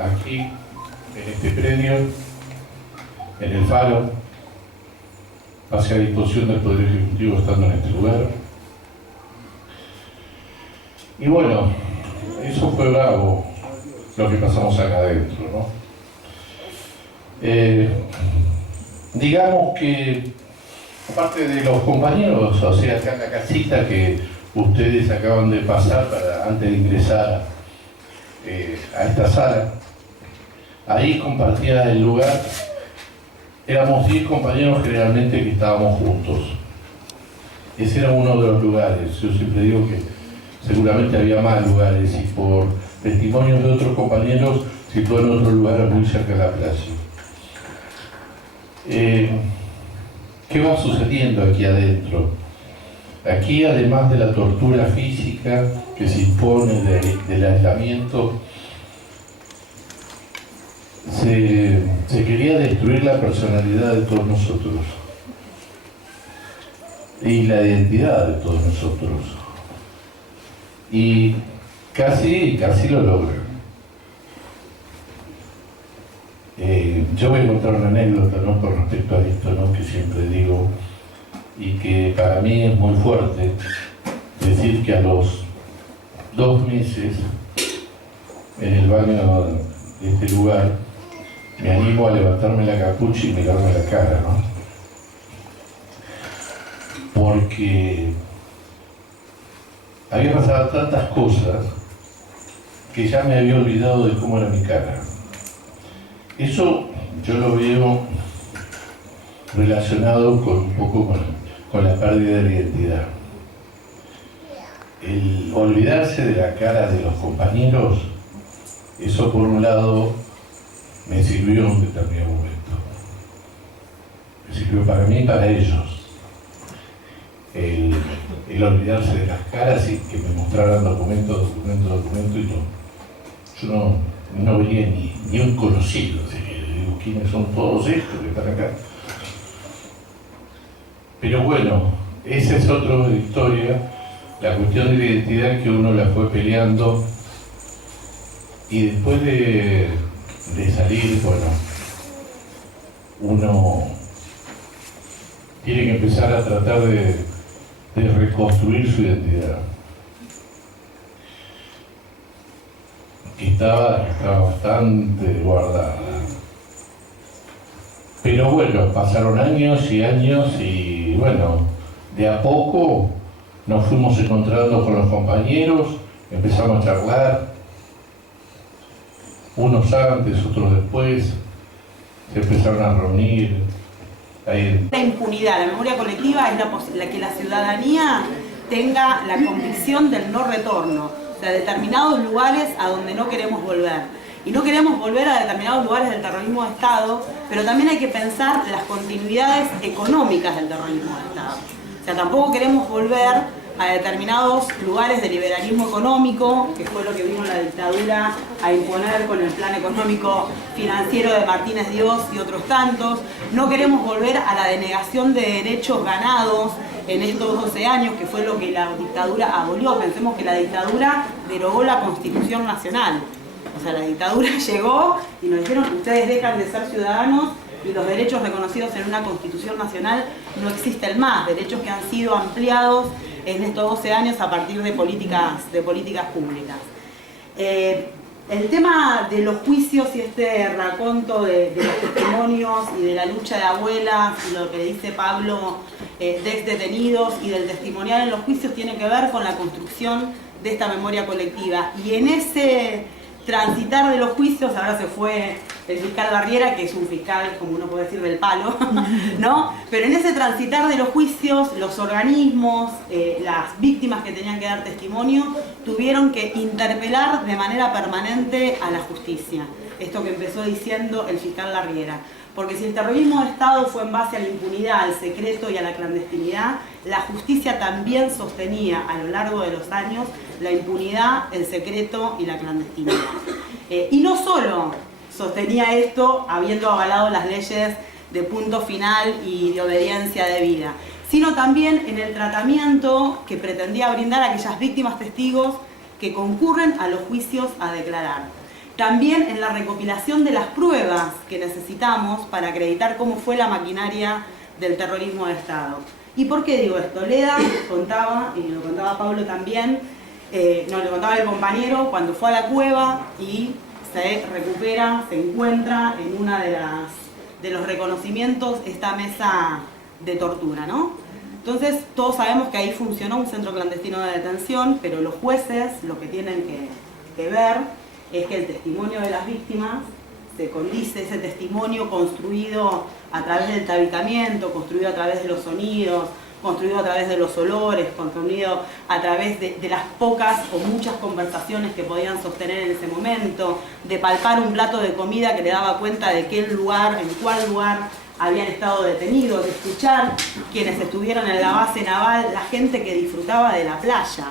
Aquí, en este predio, en el Faro, hace a disposición del Poder Ejecutivo estando en este lugar. Y bueno, eso fue bravo lo que pasamos acá adentro, ¿no? Digamos que, aparte de los compañeros, o sea, acá en la casita que ustedes acaban de pasar antes de ingresar a esta sala, ahí compartía el lugar, éramos 10 compañeros generalmente que estábamos juntos. Ese era uno de los lugares. Yo siempre digo que seguramente había más lugares y por testimonios de otros compañeros situó en otro lugar muy cerca de la playa. ¿Qué va sucediendo aquí adentro? Aquí, además de la tortura física que se impone del aislamiento, se quería destruir la personalidad de todos nosotros y la identidad de todos nosotros. Y casi lo logran. Yo voy a contar una anécdota, ¿no?, con respecto a esto, ¿no?, que siempre digo y que para mí es muy fuerte decir que a los 2 meses en el baño de este lugar me animo a levantarme la capucha y mirarme la cara, ¿no? Porque había pasado tantas cosas que ya me había olvidado de cómo era mi cara. Eso yo lo veo relacionado con un poco con la pérdida de la identidad. El olvidarse de la cara de los compañeros, eso por un lado me sirvió en un determinado momento. Me sirvió para mí y para ellos. El olvidarse de las caras y que me mostraran documento y yo no veía ni un conocido. Digo, ¿quiénes son todos estos que están acá? Pero bueno, esa es otra historia, la cuestión de la identidad que uno la fue peleando y después de salir, bueno, uno tiene que empezar a tratar de reconstruir su identidad. Que estaba bastante guardada. Pero bueno, pasaron años y bueno, de a poco nos fuimos encontrando con los compañeros, empezamos a charlar, unos antes, otros después, se empezaron a reunir. La impunidad, la memoria colectiva es la que la ciudadanía tenga la convicción del no retorno, o sea, determinados lugares a donde no queremos volver. Y no queremos volver a determinados lugares del terrorismo de Estado, pero también hay que pensar las continuidades económicas del terrorismo de Estado. O sea, tampoco queremos volver a determinados lugares de liberalismo económico, que fue lo que vino la dictadura a imponer con el plan económico financiero de Martínez Dios y otros tantos. No queremos volver a la denegación de derechos ganados en estos 12 años, que fue lo que la dictadura abolió. Pensemos que la dictadura derogó la Constitución Nacional. O sea, la dictadura llegó y nos dijeron, ustedes dejan de ser ciudadanos y los derechos reconocidos en una Constitución Nacional no existen más, derechos que han sido ampliados en estos 12 años a partir de políticas públicas. El tema de los juicios y este raconto de los testimonios y de la lucha de abuelas y lo que dice Pablo de ex detenidos y del testimonial en los juicios tiene que ver con la construcción de esta memoria colectiva. Y en ese transitar de los juicios, ahora se fue el fiscal Barriera, que es un fiscal, como uno puede decir, del palo, ¿no? Pero en ese transitar de los juicios, los organismos, las víctimas que tenían que dar testimonio, tuvieron que interpelar de manera permanente a la justicia. Esto que empezó diciendo el fiscal Barriera. Porque si el terrorismo de Estado fue en base a la impunidad, al secreto y a la clandestinidad, la justicia también sostenía a lo largo de los años la impunidad, el secreto y la clandestinidad. Y no solo sostenía esto habiendo avalado las leyes de punto final y de obediencia debida, sino también en el tratamiento que pretendía brindar a aquellas víctimas testigos que concurren a los juicios a declarar. También en la recopilación de las pruebas que necesitamos para acreditar cómo fue la maquinaria del terrorismo de Estado. ¿Y por qué digo esto? Leda contaba, y lo contaba Pablo también, lo contaba el compañero, cuando fue a la cueva y se recupera, se encuentra en una de los reconocimientos esta mesa de tortura, ¿no? Entonces todos sabemos que ahí funcionó un centro clandestino de detención, pero los jueces lo que tienen que ver es que el testimonio de las víctimas se condice, ese testimonio construido a través del tabicamiento, construido a través de los sonidos, construido a través de los olores, construido a través de las pocas o muchas conversaciones que podían sostener en ese momento, de palpar un plato de comida que le daba cuenta de qué lugar, en cuál lugar habían estado detenidos, de escuchar quienes estuvieron en la base naval, la gente que disfrutaba de la playa,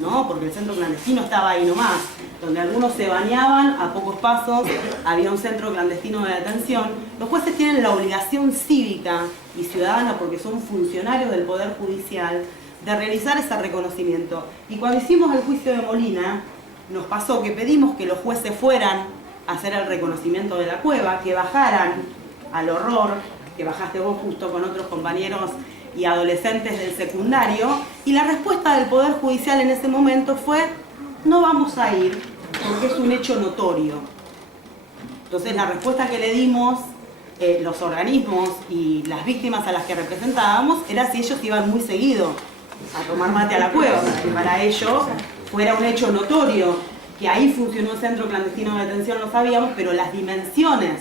¿no? Porque el centro clandestino estaba ahí nomás, donde algunos se bañaban, a pocos pasos había un centro clandestino de detención. Los jueces tienen la obligación cívica y ciudadana, porque son funcionarios del Poder Judicial, de realizar ese reconocimiento. Y cuando hicimos el juicio de Molina, nos pasó que pedimos que los jueces fueran a hacer el reconocimiento de la cueva, que bajaran al horror, que bajaste vos justo con otros compañeros y adolescentes del secundario, y la respuesta del Poder Judicial en ese momento fue: no vamos a ir porque es un hecho notorio. Entonces la respuesta que le dimos los organismos y las víctimas a las que representábamos era si ellos iban muy seguido a tomar mate a la cueva, que para ellos fuera un hecho notorio. Que ahí funcionó el centro clandestino de detención lo sabíamos, pero las dimensiones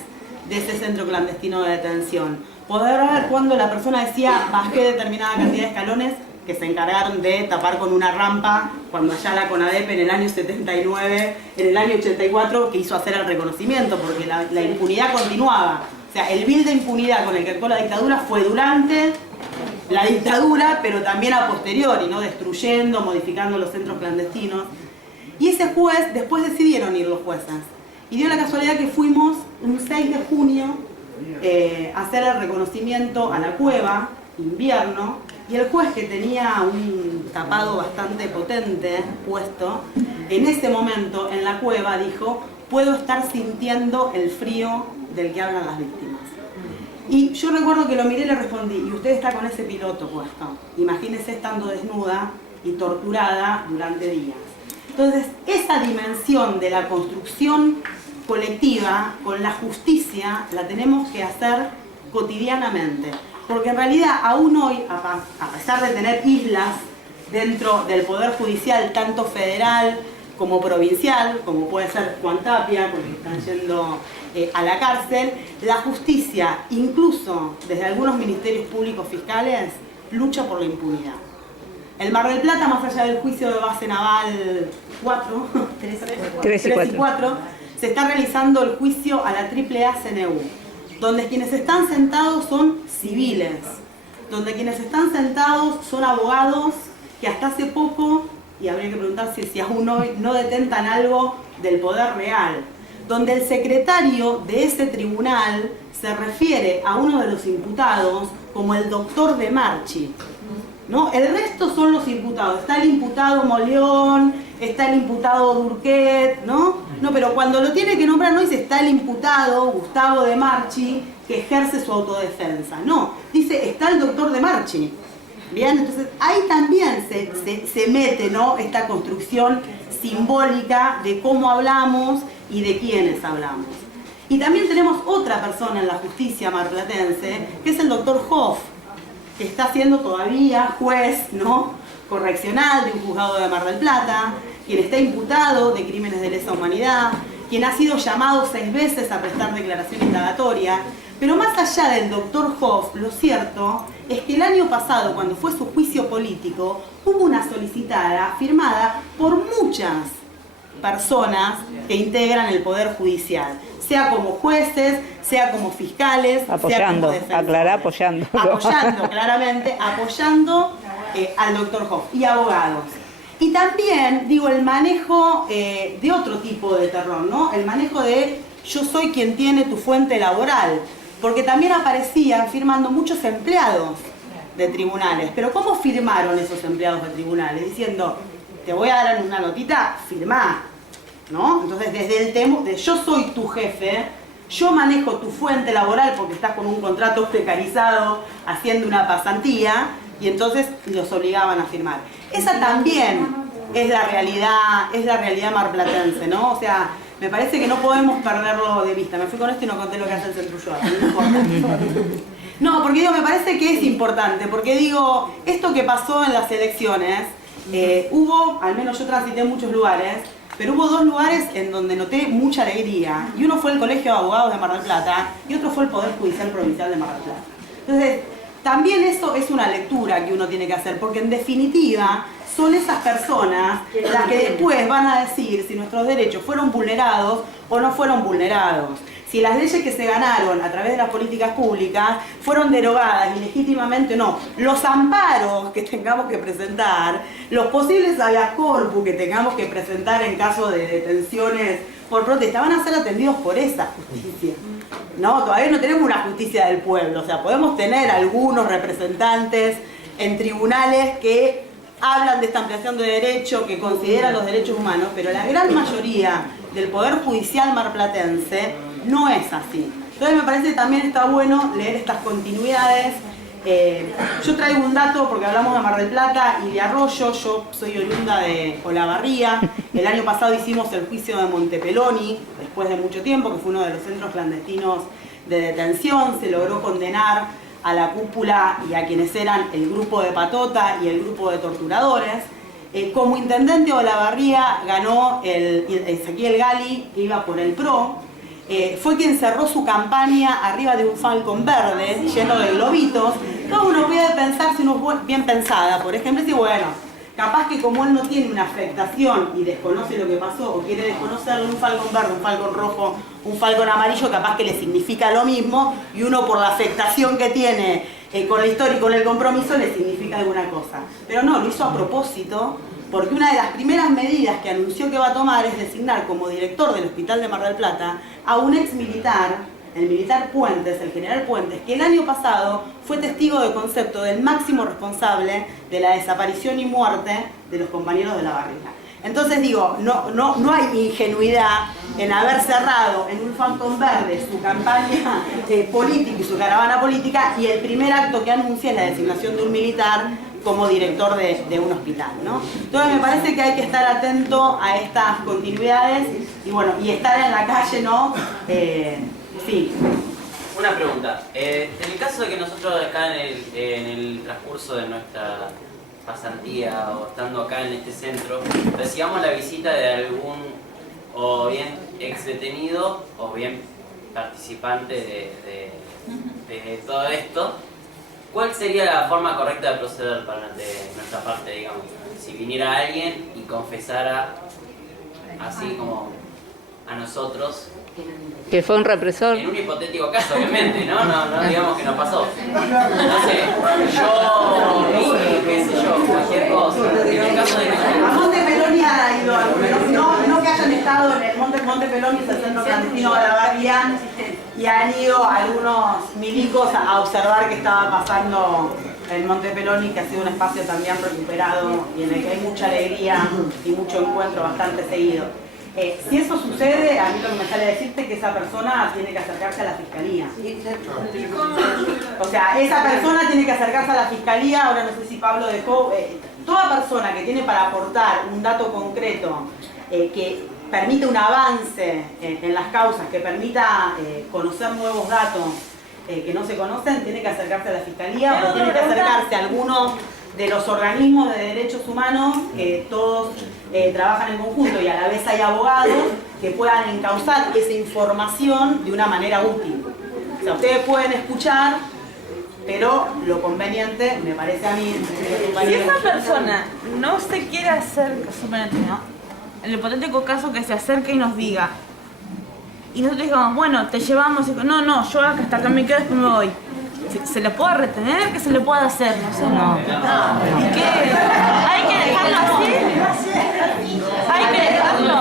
de ese centro clandestino de detención, poder ver cuando la persona decía bajé determinada cantidad de escalones, que se encargaron de tapar con una rampa cuando allá la CONADEP en el año 79, en el año 84 que hizo hacer el reconocimiento, porque la impunidad continuaba. O sea, el bill de impunidad con el que actuó la dictadura fue durante la dictadura, pero también a posteriori, ¿no? Destruyendo, modificando los centros clandestinos. Y ese juez, después decidieron ir los jueces. Y dio la casualidad que fuimos un 6 de junio a hacer el reconocimiento a la cueva, invierno, y el juez, que tenía un tapado bastante potente puesto, en ese momento en la cueva dijo: puedo estar sintiendo el frío del que hablan las víctimas. Y yo recuerdo que lo miré y le respondí: y usted está con ese piloto puesto, imagínese estando desnuda y torturada durante días. Entonces, esa dimensión de la construcción colectiva con la justicia la tenemos que hacer cotidianamente, porque en realidad aún hoy, a pesar de tener islas dentro del Poder Judicial, tanto federal como provincial, como puede ser Juan Tapia, porque están yendo a la cárcel, la justicia, incluso desde algunos ministerios públicos fiscales, lucha por la impunidad. El Mar del Plata, más allá del juicio de base naval 3 y 4, se está realizando el juicio a la AAA-CNU, donde quienes están sentados son civiles, donde quienes están sentados son abogados que hasta hace poco, y habría que preguntarse si aún hoy no detentan algo del poder real, donde el secretario de ese tribunal se refiere a uno de los imputados como el doctor de Marchi, ¿no? El resto son los imputados. Está el imputado Moleón, está el imputado Durquet, ¿no? No, pero cuando lo tiene que nombrar no dice está el imputado Gustavo de Marchi que ejerce su autodefensa. No, dice está el doctor de Marchi. Bien, entonces ahí también se mete, ¿no?, esta construcción simbólica de cómo hablamos y de quiénes hablamos. Y también tenemos otra persona en la justicia marplatense, que es el doctor Hoff, que está siendo todavía juez, ¿no?, correccional de un juzgado de Mar del Plata, quien está imputado de crímenes de lesa humanidad, quien ha sido llamado 6 veces a prestar declaración indagatoria. Pero más allá del doctor Hoff, lo cierto es que el año pasado, cuando fue su juicio político, hubo una solicitada firmada por muchas personas que integran el Poder Judicial, sea como jueces, sea como fiscales, apoyando, sea como aclarar, apoyando. Apoyando, claramente, apoyando al doctor Hoff y abogados. Y también, digo, el manejo de otro tipo de terror, ¿no? El manejo de yo soy quien tiene tu fuente laboral, porque también aparecían firmando muchos empleados de tribunales. Pero ¿cómo firmaron esos empleados de tribunales? Diciendo, te voy a dar una notita, firmá, ¿no? Entonces, desde el tema de yo soy tu jefe, yo manejo tu fuente laboral porque estás con un contrato precarizado haciendo una pasantía, y entonces los obligaban a firmar. Esa también es la realidad marplatense, ¿no? O sea, me parece que no podemos perderlo de vista. Me fui con esto y no conté lo que hace el Centro Ulloa, no importa. No, porque digo, me parece que es importante, porque digo, esto que pasó en las elecciones, hubo, al menos yo transité en muchos lugares, pero hubo 2 lugares en donde noté mucha alegría, y uno fue el Colegio de Abogados de Mar del Plata, y otro fue el Poder Judicial Provincial de Mar del Plata. Entonces, también eso es una lectura que uno tiene que hacer, porque en definitiva son esas personas las que después van a decir si nuestros derechos fueron vulnerados o no fueron vulnerados. Si las leyes que se ganaron a través de las políticas públicas fueron derogadas ilegítimamente o no. Los amparos que tengamos que presentar, los posibles habeas corpus que tengamos que presentar en caso de detenciones por protesta, van a ser atendidos por esa justicia. No, todavía no tenemos una justicia del pueblo. O sea, podemos tener algunos representantes en tribunales que hablan de esta ampliación de derechos, que consideran los derechos humanos, pero la gran mayoría del Poder Judicial marplatense no es así. Entonces me parece que también está bueno leer estas continuidades. Yo traigo un dato porque hablamos de Mar del Plata y de Arroyo. Yo soy oriunda de Olavarría. El año pasado hicimos el juicio de Montepeloni, después de mucho tiempo, que fue uno de los centros clandestinos de detención. Se logró condenar a la cúpula y a quienes eran el grupo de Patota y el grupo de torturadores. Como intendente de Olavarría ganó Ezequiel Gali, que iba por el PRO. Fue quien cerró su campaña arriba de un falcón verde, lleno de globitos. Todo uno puede pensar, si uno es bien pensada, por ejemplo, si bueno, capaz que como él no tiene una afectación y desconoce lo que pasó, o quiere desconocerlo, un falcón verde, un falcón rojo, un falcón amarillo, capaz que le significa lo mismo, y uno por la afectación que tiene con la historia y con el compromiso le significa alguna cosa. Pero no, lo hizo a propósito, porque una de las primeras medidas que anunció que va a tomar es designar como director del Hospital de Mar del Plata a un ex militar, el militar Puentes, el general Puentes, que el año pasado fue testigo de concepto del máximo responsable de la desaparición y muerte de los compañeros de la barriga. Entonces digo, no hay ingenuidad en haber cerrado en un falcón verde su campaña política y su caravana política, y el primer acto que anuncia es la designación de un militar como director de un hospital, ¿no? Entonces me parece que hay que estar atento a estas continuidades y bueno, y estar en la calle, ¿no? Sí. Una pregunta. En el caso de que nosotros acá en el transcurso de nuestra pasantía o estando acá en este centro, recibamos la visita de algún o bien ex detenido o bien participante de todo esto, ¿cuál sería la forma correcta de proceder de nuestra parte, digamos? Si viniera alguien y confesara así como a nosotros, que fue un represor. en un hipotético caso, obviamente, ¿no? No digamos que no pasó. No sé, yo vi, qué sé yo, cualquier cosa. En el caso de A Montepeloni ha ido algunos, no que hayan estado en el Montepeloni, es el centro clandestino de Olavarría, y han ido algunos milicos a observar qué estaba pasando en Montepeloni, que ha sido un espacio también recuperado y en el que hay mucha alegría y mucho encuentro bastante seguido. Si eso sucede, a mí lo que me sale a decirte es que esa persona tiene que acercarse a la fiscalía. O sea, esa persona tiene que acercarse a la fiscalía. Ahora no sé si Pablo dejó. Toda persona que tiene para aportar un dato concreto que permite un avance en las causas, que permita conocer nuevos datos que no se conocen, tiene que acercarse a la fiscalía o tiene que acercarse a alguno de los organismos de derechos humanos que todos trabajan en conjunto, y a la vez hay abogados que puedan encauzar esa información de una manera útil. O sea, ustedes pueden escuchar, pero lo conveniente, me parece a mí... Si esa persona no se quiere hacer, suponete, ¿no? En el hipotético caso que se acerque y nos diga, y nosotros digamos, bueno, te llevamos, y no, yo hasta acá me quedo, después me voy. ¿Se le puede retener? ¿Qué se le puede hacer? No sé, no. ¿Y qué? ¿Hay que dejarlo así? ¿Hay que dejarlo?